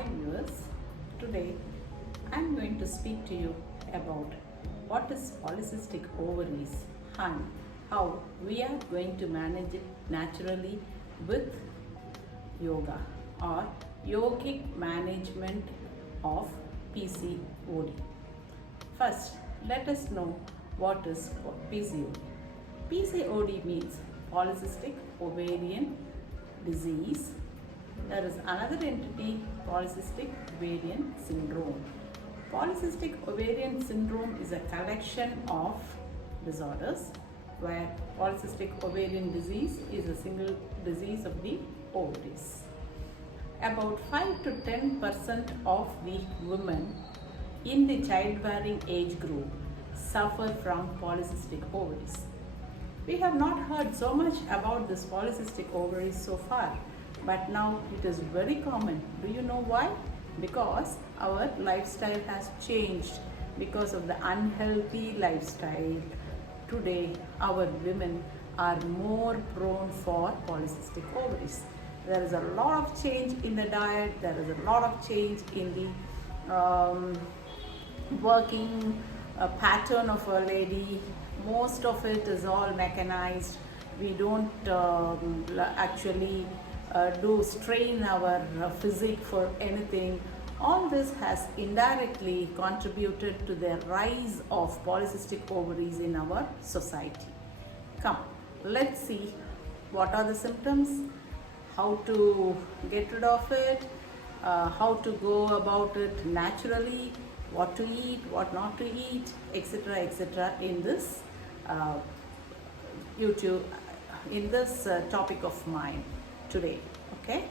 Hi viewers, today I am going to speak to you about what is polycystic ovaries and how we are going to manage it naturally with yoga or yogic management of PCOD. First, let us know what is PCOD. PCOD means polycystic ovarian disease. There is another entity, polycystic ovarian syndrome. Polycystic ovarian syndrome is a collection of disorders where polycystic ovarian disease is a single disease of the ovaries. About 5 to 10% of the women in the childbearing age group suffer from polycystic ovaries. We have not heard so much about this polycystic ovaries so far, but now it is very common. Do you know why? Because our lifestyle has changed. Because of the unhealthy lifestyle, today our women are more prone for polycystic ovaries. There is a lot of change in the diet, there is a lot of change in the working pattern of a lady. Most of it is all mechanized. We don't actually do strain our physique for anything. All this has indirectly contributed to the rise of polycystic ovaries in our society. Come, let's see what are the symptoms, how to get rid of it, how to go about it naturally, what to eat, what not to eat, etc. in this YouTube, in this topic of mine today. Okay,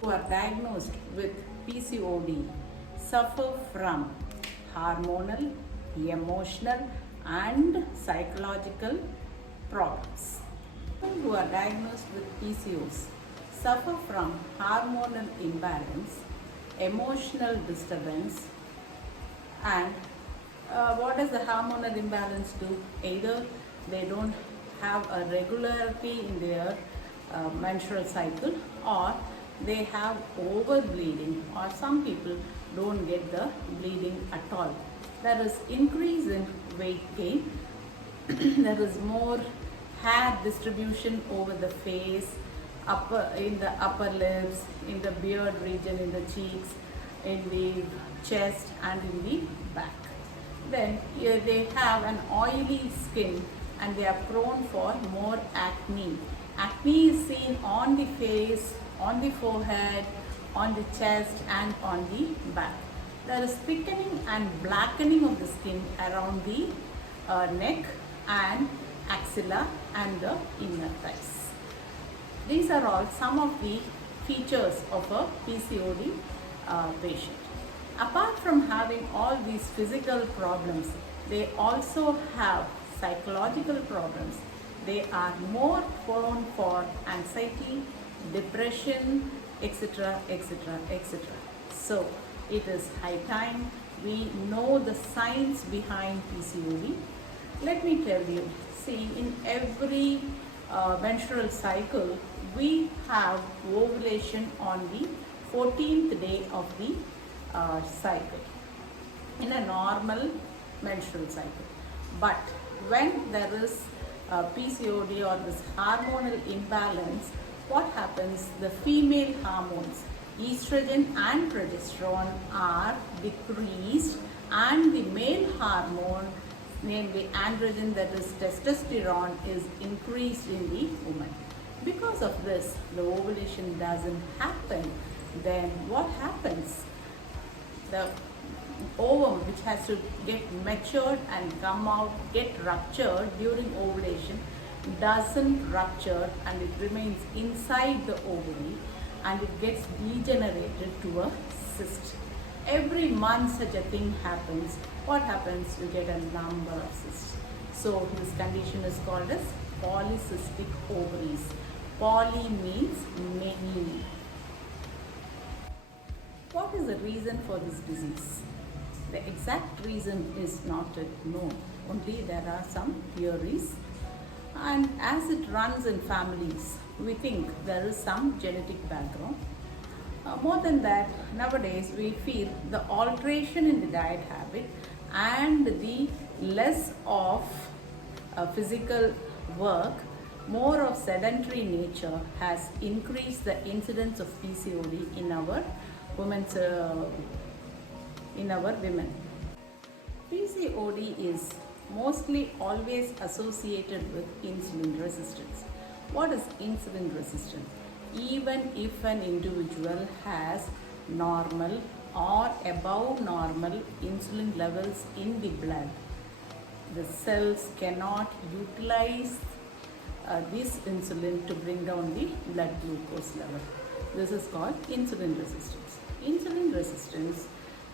who are diagnosed with PCOD suffer from hormonal, emotional and psychological problems. People who are diagnosed with PCOS suffer from hormonal imbalance, emotional disturbance, and what does the hormonal imbalance do? Either they don't have a regularity in their menstrual cycle, or they have overbleeding, or some people don't get the bleeding at all. There is increase in weight gain. There is more hair distribution over the face, in the upper lips, in the beard region, in the cheeks, in the chest and in the back. Then they have an oily skin and they are prone for more acne. Acne is seen on the face, on the forehead, on the chest and on the back. There is thickening and blackening of the skin around the neck and axilla and the inner thighs. These are all some of the features of a PCOD patient. Apart from having all these physical problems, they also have psychological problems. They are more prone for anxiety, depression, etc. So it is high time we know the science behind PCOD. Let me tell you, see, in every menstrual cycle we have ovulation on the 14th day of the cycle in a normal menstrual cycle. But when there is PCOD or this hormonal imbalance, what happens? The female hormones, estrogen and progesterone, are decreased, and the male hormone, namely androgen, that is testosterone, is increased in the woman. Because of this, the ovulation doesn't happen. Then what happens? The ovum, which has to get matured and come out, get ruptured during ovulation, doesn't rupture and it remains inside the ovary and it gets degenerated to a cyst. Every month such a thing happens. What happens? You get a number of cysts. So this condition is called as polycystic ovaries. Poly means many. What is the reason for this disease? The exact reason is not yet known. Only there are some theories. And as it runs in families, we think there is some genetic background. More than that, nowadays we feel the alteration in the diet habit and the less of physical work, more of sedentary nature has increased the incidence of PCOD in our women. PCOD is mostly always associated with insulin resistance. What is insulin resistance? Even if an individual has normal or above normal insulin levels in the blood, the cells cannot utilize this insulin to bring down the blood glucose level. This is called insulin resistance. Insulin resistance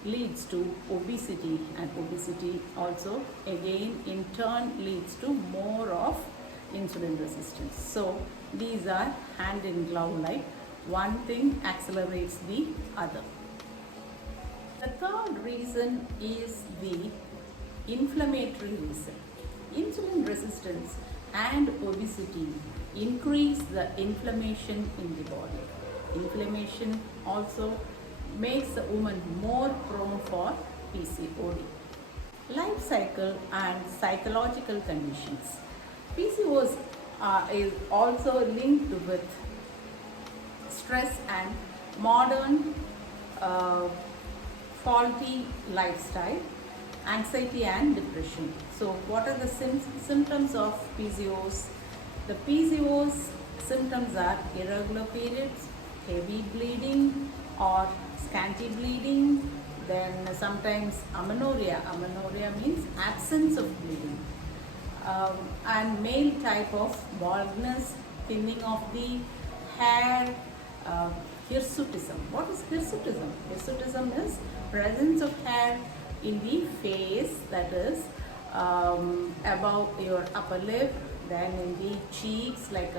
leads to obesity, and obesity also again in turn leads to more of insulin resistance. So these are hand in glove, like one thing accelerates the other. The third reason is the inflammatory reason. Insulin resistance and obesity increase the inflammation in the body. Inflammation also makes the woman more prone for PCOD. Life cycle and psychological conditions. PCOS is also linked with stress and modern faulty lifestyle, anxiety and depression. So what are the symptoms of PCOS? The PCOS symptoms are irregular periods, heavy bleeding or scanty bleeding, then sometimes amenorrhea. Amenorrhea means absence of bleeding. And male type of baldness, thinning of the hair, hirsutism. What is hirsutism? Hirsutism is presence of hair in the face, that is above your upper lip, then in the cheeks, like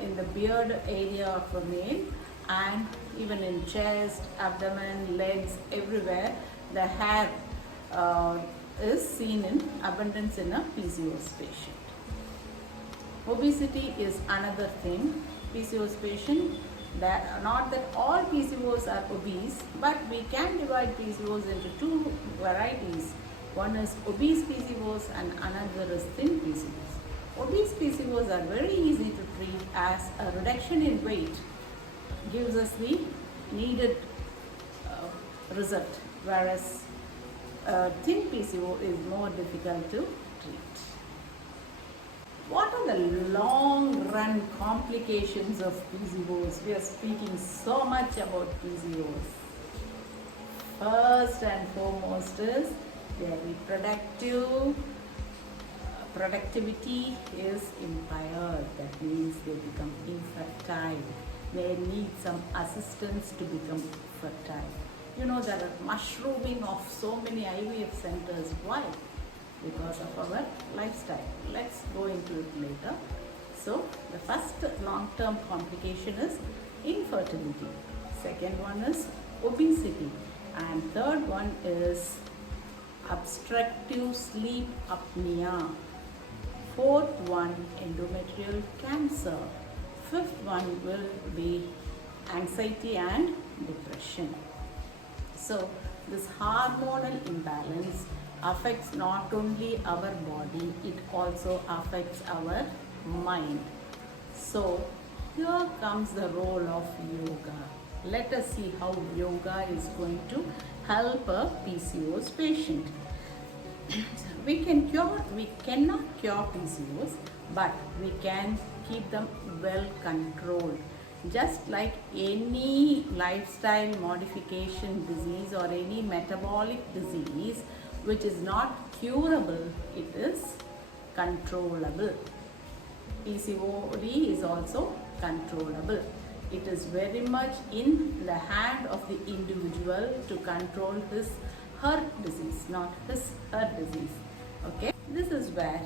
in the beard area of a male, and even in chest, abdomen, legs, everywhere the hair is seen in abundance in a PCOS patient. Obesity is another thing. PCOS patient, not that all PCOS are obese, but we can divide PCOS into two varieties. One is obese PCOS and another is thin PCOS. Obese PCOS are very easy to treat, as a reduction in weight gives us the needed result, whereas thin PCO is more difficult to treat. What are the long run complications of PCOS? We are speaking so much about PCOS. First and foremost is their reproductive productivity is impaired. That means they become infertile. They need some assistance to become fertile. You know, there are mushrooming of so many IVF centers. Why? Because of our lifestyle. Let's go into it later. So the first long-term complication is infertility. Second one is obesity. And third one is obstructive sleep apnea. Fourth one, endometrial cancer. Fifth one will be anxiety and depression. So this hormonal imbalance affects not only our body, it also affects our mind. So here comes the role of yoga. Let us see how yoga is going to help a PCOS patient. We cannot cure PCOS, but we can keep them well controlled. Just like any lifestyle modification disease or any metabolic disease which is not curable, it is controllable. PCOD is also controllable. It is very much in the hand of the individual to control her disease, not her disease. Okay, this is where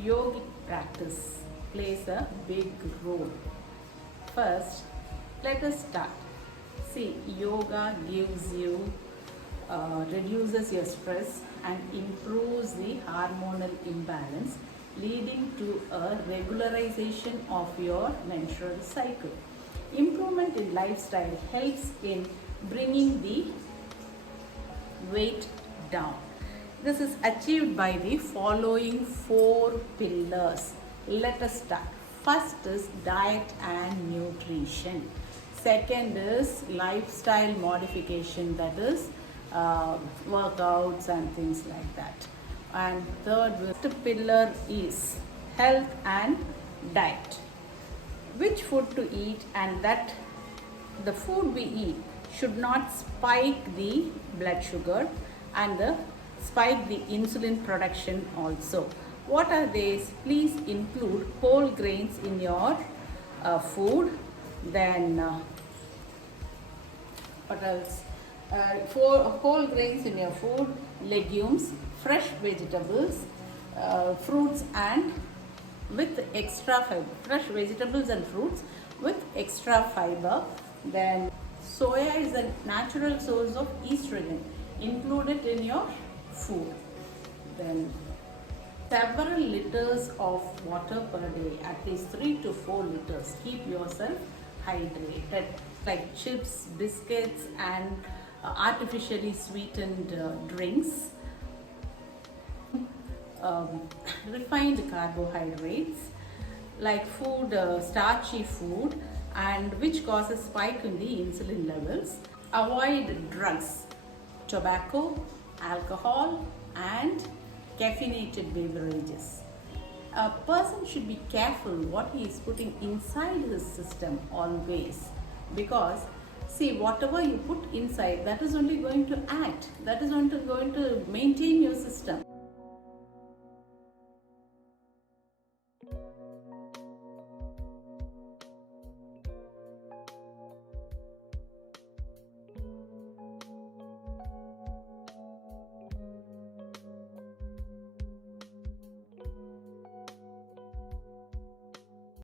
yogic practice plays a big role. First, let us start. See, yoga gives you, reduces your stress and improves the hormonal imbalance, leading to a regularization of your menstrual cycle. Improvement in lifestyle helps in bringing the weight down. This is achieved by the following 4 pillars. Let us start. First is diet and nutrition. Second is lifestyle modification, that is workouts and things like that. And third pillar is health and diet. Which food to eat, and that the food we eat should not spike the blood sugar and spike the insulin production also. What are these? Please include whole grains in your food. Then what else? For whole grains in your food, legumes, fresh vegetables, fruits and with extra fiber, fresh vegetables and fruits with extra fiber. Then soya is a natural source of estrogen. Include it in your food. Then several liters of water per day, at least 3 to 4 liters. Keep yourself hydrated. Like chips, biscuits and artificially sweetened drinks. Refined carbohydrates like food, starchy food, and which causes spike in the insulin levels. Avoid drugs, tobacco, alcohol and caffeinated beverages. A person should be careful what he is putting inside his system always, because see, whatever you put inside, that is only going to act, that is only going to maintain your system.